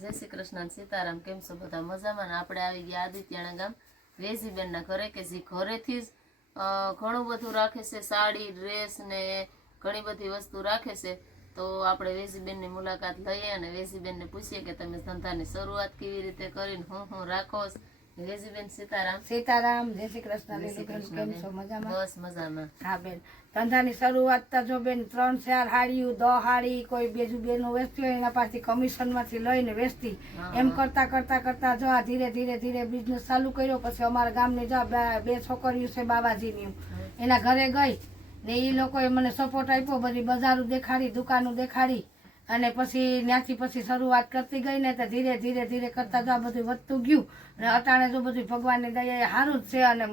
જય શ્રી કૃષ્ણ સીતારામ. કેમ છો બધા? મજામાં? આપણે આવી ગયા આદિત્યના ગામ વેજીબેનના ઘરે, કે જે ઘરેથી જ ઘણું બધું રાખે છે, સાડી, ડ્રેસ ને ઘણી બધી વસ્તુ રાખે છે. તો આપણે વેજીબેનની મુલાકાત લઈએ અને વેજીબેનને પૂછીએ કે તમે ધંધાની શરૂઆત કેવી રીતે કરીને હું રાખો. વેજીબેન સીતારામ. સીતારામ, જય શ્રી કૃષ્ણ. લીલુબેન કેમ છો? મજામાં? બસ મજામાં. હા બેન, ધંધાની શરૂઆત તો જો બેન 3-4 હાડીયું, 10 હાડી કોઈ બીજું બેનું વેચતી હોય એના પાસેથી કમિશન માંથી લઈને વેચતી. એમ કરતા કરતા કરતા જો આ ધીરે ધીરે ધીરે બિઝનેસ ચાલુ કર્યો. પછી અમારા ગામની જો બે છોકરીઓ છે બાબાજીની, એના ઘરે ગઈ ને એ લોકોએ મને સપોર્ટ આપ્યો. બધી બજારો દેખાડી, દુકાનો દેખાડી અને પછી ત્યાંથી પછી શરૂઆત કરતી ગઈ ને તો ધીરે ધીરે ધીરે કરતા જો આ બધું વધતું ગયું. અને અટાણે જો બધું ભગવાનની દયાએ સારું જ છે. અને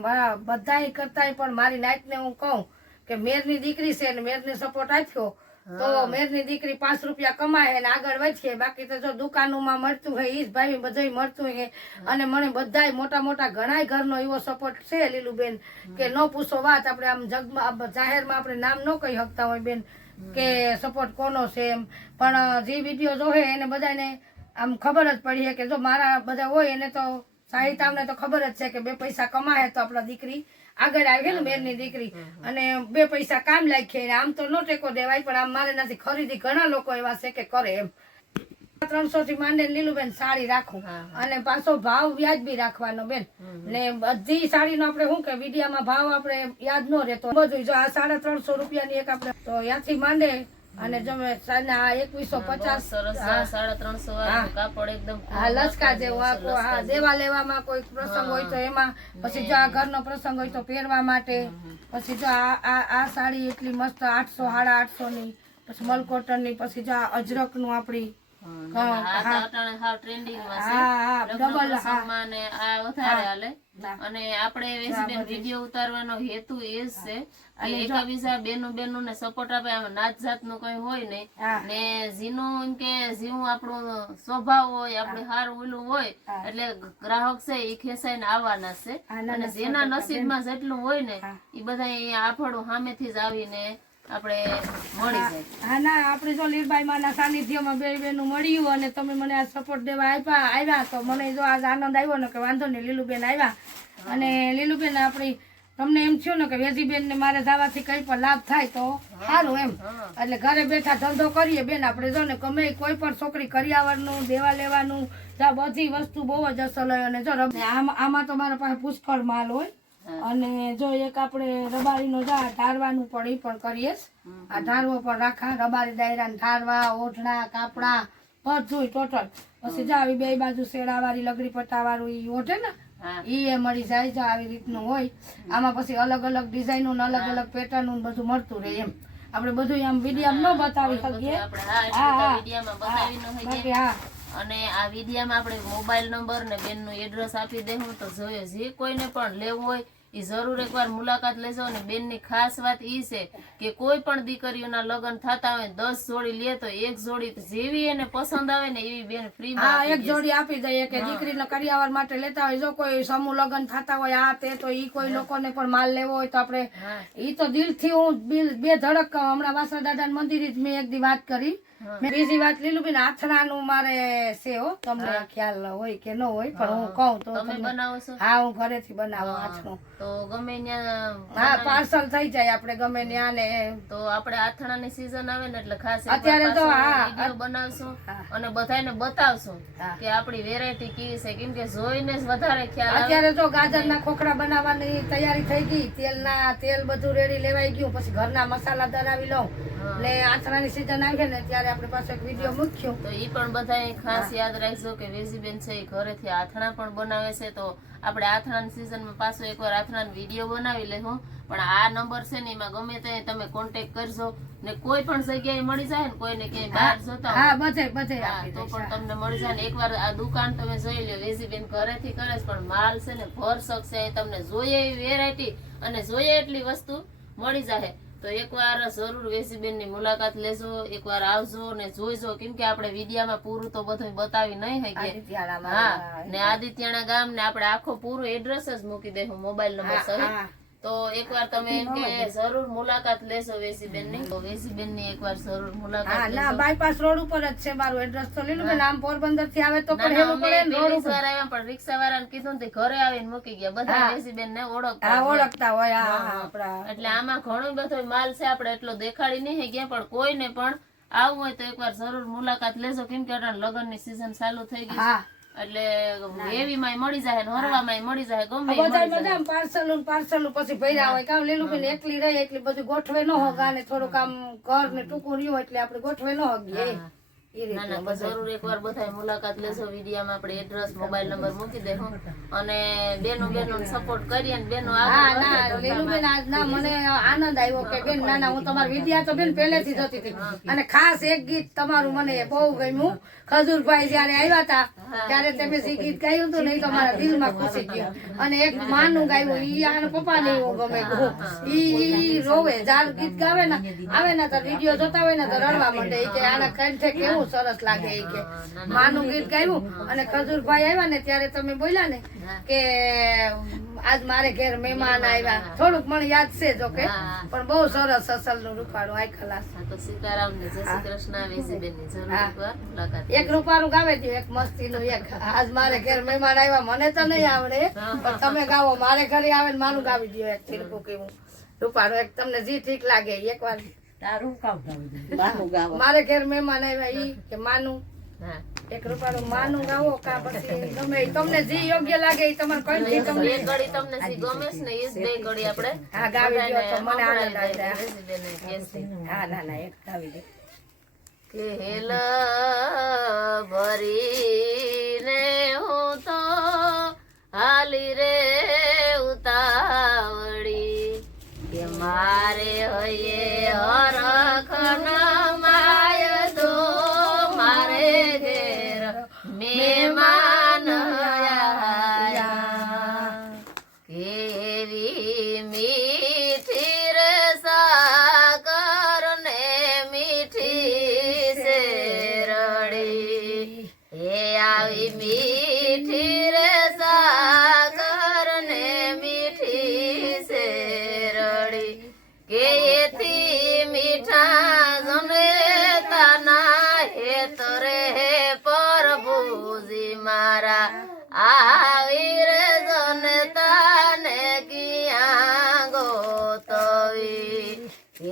બધાય કરતાય પણ મારી નાતને હું કહું કે મેરની દીકરી છે ને મેરને સપોર્ટ આપ્યો તો મેરની દીકરી 5 રૂપિયા કમાય ને આગળ વધે. બાકી તો જો દુકાનોમાં મળતું હોય ઈ જ ભાઈ બધું મળતું હોય. અને મને બધાય મોટા મોટા ઘણાય ઘરનો એવો સપોર્ટ છે લીલુબેન કે ન પૂછો વાત. આપણે આમ જગમાં જાહેરમાં આપણે નામ ન કહી શકતા હોય બેન કે સપોર્ટ કોનો છે એમ. પણ જે વિડીયો જોહે એને બધાને આમ ખબર જ પડી કે જો મારા બધા હોય એને તો સાહિત્યને તો ખબર જ છે કે 2 પૈસા કમાય તો આપણા દીકરી આગળ આવે ને મેરની દીકરી. અને 2 પૈસા કામ લાગે. આમ તો નો ટેકો દેવાય પણ આમ મારે નથી ખરીદી ઘણા લોકો એવા છે કે કરે એમ. 300 થી માંડીને લીલુબેન સાડી રાખું અને પાછો ભાવ વ્યાજબી રાખવાનો બેન. ને બધી સાડીનો આપણે શું કે વિડીયામાં ભાવ આપણે યાદ ન રહેતો બધું. જો આ 350 રૂપિયાની એક આપણે તો ત્યાંથી માંડે અને તમે 2150 સરસ 350 કાપડ એકદમ લચકા જેવું. હા, દેવા લેવામાં કોઈ પ્રસંગ હોય તો એમાં. પછી જો આ ઘરનો પ્રસંગ હોય તો પહેરવા માટે. પછી જો આ સાડી એટલી મસ્ત 800 850 ની. પછી મલકોટન ની. પછી જો આ અજરક નું આપડી અને આપણે વેજીબેન વિડીયો ઉતારવાનો હેતુ એ જ છે કે એકબીજા બેનું ને સપોર્ટ આપે. આમાં નાત જાત નું કઈ હોય નહીં ને જીનું એમ કે જીવું આપણું સ્વભાવ હોય, આપણે હારું ઓલું હોય એટલે ગ્રાહક છે એ ખેંચાઈને આવવાના છે. અને જેના નસીબમાં જેટલું હોય ને એ બધા આપણું સામેથી જ આવીને આપણે મળી જાય. હા ના, આપણે જો લીલબાઈ માના સાનિધ્યમાં બે બેનું મળ્યું અને તમે મને આ સપોર્ટ દેવા આવ્યા તો મને જો આજ આનંદ આવ્યો ને કે વાંધો નહીં લીલુબેન આવ્યા. અને લીલુબેન આપણી તમને એમ થયું ને કે વેજીબેન ને મારે જવાથી કઈ પણ લાભ થાય તો સારું એમ. એટલે ઘરે બેઠા ધંધો કરીએ બેન. આપણે જો ને ગમે કોઈ પણ છોકરી કરિયાવરનું દેવા લેવાનું બધી વસ્તુ બહુ જ અસલ હોય. અને જો આમાં તો મારા પાસે પુષ્કળ માલ હોય. અને જો એક આપણે રબારીનો ધારવાનું પણ એ પણ કરીએ. આ ધારવો પણ રાખા, રબારી દાયરા ધારવા, ઓઢણા, કાપડા બધું ટોટલ. પછી જો આવી 2 બાજુ શેડાવાળી લગડી પટ્ટાવાળું ઈ ઓઢે ને ઈ મળી જાય. જો આવી રીતનું હોય. આમાં પછી અલગ અલગ ડિઝાઇનો ને અલગ અલગ પેટર્ન બધું મળતું રહે એમ. આપણે બધું આમ વિડીયામાં ન બતાવી શકીએ. હા, અને આ વિડીયામાં આપણે મોબાઈલ નંબર ને બેનનું એડ્રેસ આપી દેવું તો જોઈએ જે કોઈને પણ લેવું હોય એ જરૂર એકવાર મુલાકાત લેજો. અને બેનની ખાસ વાત એ છે કે કોઈ પણ દીકરીઓના લગ્ન થતા હોય 10 જોડી લે તો 1 જોડી જેવી એને પસંદ આવે ને એવી બેન ફ્રી માં 1 જોડી આપી દઈએ. કે દીકરીને કરિયાવર માટે લેતા હોય, જો કોઈ સમૂહ લગ્ન થતા હોય આ તે તો ઈ કોઈ લોકોને પણ માલ લેવો હોય તો આપણે ઈ તો દિલથી હું 2 ધડક કહું. હમણાં વાસણ દાદા મંદિર જ મેં એક દી વાત કરી. બીજી વાત લીલુબેન આથણાનું મારે છે હો. તમને ખ્યાલ હોય કે ન હોય પણ હું કહું તો તમે બનાવો છો? હા, હું ઘરેથી બનાવું આથણું. તો ગમે ત્યાં હા, પાર્સલ થઈ જાય આપણે ગમે ત્યાં ને. તો આપણે આથણાની સીઝન આવે ને એટલે ખાસ અત્યારે તો વિડિયો બનાવશું અને બધાને બતાવશું કે આપણી વેરાયટી કેવી છે. કેમ કે જોઈને જ વધારે ખ્યાલ આવે. અત્યારે જો ગાજરના ખોખડા બનાવવાની તૈયારી થઈ ગઈ. તેલ બધું રેડી લેવાઈ ગયું. પછી ઘરના મસાલા દરાવી લઉં ને આથણાની સીઝન આવે ને ત્યારે આપણે પાસે એક વિડીયો મૂક્યું તો ઈ પણ બધાએ ખાસ યાદ રાખજો કે વેજીબેન છે એ ઘરેથી આથણા પણ બનાવે છે. તો આપણે આથણાની સીઝનમાં પાછો એકવાર આથણાનો વિડીયો બનાવી લેવું. પણ આ નંબર છે ને એમાં ગમે તે તમે કોન્ટેક્ટ કરજો ને કોઈ પણ જગ્યાએ મળી જાય ને કોઈને ક્યાંય બહાર જતા હોય તો પણ તમને મળી જાય. ને એકવાર આ દુકાન તમે જોઈ લો. વેજીબેન ઘરેથી કરે છે પણ માલ છે ને ભરસક છે. તમને જોઈએ એવી વેરાયટી અને જોઈએ એટલી વસ્તુ મળી જાય. તો એકવાર જરૂર વેજીબેન ની મુલાકાત લેજો, એકવાર આવજો ને જોઈજો. કેમ કે આપણે વિડીયામાં પૂરું તો બધું બતાવી નહીં શકીએ. હા, ને આદિત્યના ગામ ને આપણે આખો પૂરું એડ્રેસ જ મૂકી દેવું મોબાઈલ નંબર સહિત. તો એકવાર તમે એમ કે જરૂર મુલાકાત લેશો વેસીબેન ની, તો વેસીબેન ની એકવાર જરૂર હા મુલાકાત ના લેશો. બાયપાસ રોડ ઉપર જ છે મારું એડ્રેસ તો લીલું બેન આમ પોરબંદર થી આવે તો ના, પણ ના, હેલું અમે પડે ને રોડ પહેલી ઉપર વાર આવ્યા પણ રિક્ષા વાળાને કીધું ને તે ઘરે આવીને મૂકી ગયા. બધા હા. વેસીબેન ને ઓળખતા હા હોય. ઓળખતા હોય હા હા આપડા એટલે આમાં ઘણો બધો માલ છે, આપણે એટલો દેખાડી નહીં ગયા, પણ કોઈને પણ આવવું હોય તો એકવાર જરૂર મુલાકાત લેજો. કેમ કે અટાણે લગ્નની season ચાલુ થઈ ગઈ છે. હા એટલે વેવી માં મળી જાય ને હરવામાં મળી જાય, ગમે ઈ બધા મળી જાય. બધા પાર્સલ પછી ભર્યા હોય કામ લીલું બેન એકલી રહી એટલે બધું ગોઠવે ન હોગા ને થોડુંક આમ ઘર ને ટૂંકું રહ્યું એટલે આપણે ગોઠવે ન હોગીએ એ ના રીતે ના તો જરૂર એકવાર બધા મુલાકાત લેજો. વિડીયામાં આપણે એડ્રેસ મોબાઈલ નંબર મૂકી દેવું અને બેનો સપોર્ટ કરીએ ને બેનો હા આગળ ના વધે લીલું બેન આજ ના મને આનંદ આવ્યો કે બેન ના ના હું તમારા વિદ્યા તો બેન પહેલેથી જ હતી અને ખાસ એક ગીત તમારું મને બહુ ગમ્યું. ખજૂરભાઈ જયારે આવ્યા હતા ત્યારે તમે જે ગીત ગાયું હતું ને એ તો મારા દિલમાં ખુશી ગયું. અને એક માનું ગાયું ઈ આના પપ્પા ને એવું ગમે ઈ રોવે જાર ગીત ગાવે ને આવે ને તો વિડીયો જોતા હોય ને તો રડવા માંડે ઈ કે આના કંઠે કેવું સરસ લાગે ઈ કે માનું ગીત ગાયું. અને ખજૂરભાઈ આવ્યા ને ત્યારે તમે બોલ્યા ને કે આજ મારે ઘેર મહેમાન આવ્યા, થોડુંક મને યાદ છે જો કે પણ બહુ સરસ અસલ નું રૂપાળું આઈ ખલાસ. હા, તો સીતારામ ને જય શ્રી કૃષ્ણ વેસીબેન ની જરૂર એકવાર મુલાકાત એક રૂપાનું ગાવે દે એક મસ્તી નું એક આજ મારે ઘેર મહેમાન આવ્યા મને તો નહીં આવડે પણ તમે ગાવો મારે ઘરે આવે ને માનું ગાવી દો એક ચીરકું કેવું રૂપાનું એક તમને જે ઠીક લાગે એક વાર મારે ઘેર મહેમાન આવ્યા ઈ કે માનું હા. એક રૂપાનું માનું ગાવો કા પછી ગમે ઈ તમને જે યોગ્ય લાગે ઈ તમારે કઈ દી બે તમને ઘડી તમને સી ગમે છે ને એ જ બે ઘડી આપણે હા ગાવી દો તો મને આનંદ આવી જાય. વેસીબેનને કહેશે. હા ના ના એક ગાવી દે કેલ ભરીને હું તો હાલી રે ઉતાવળી કે મારે હૈયે હરખન માય દો મારે ઘેર મહેમાન આયા. કેવી મીઠી રે સાકર ને મીઠી શેરડી, એ આવી મીઠી રે સાકર ને મીઠી શેરડી, કે એથી મીઠા જનેતાના હેતરે પ્રભુજી મારા આવી રે જનતાને કિયા ગોતવી, કે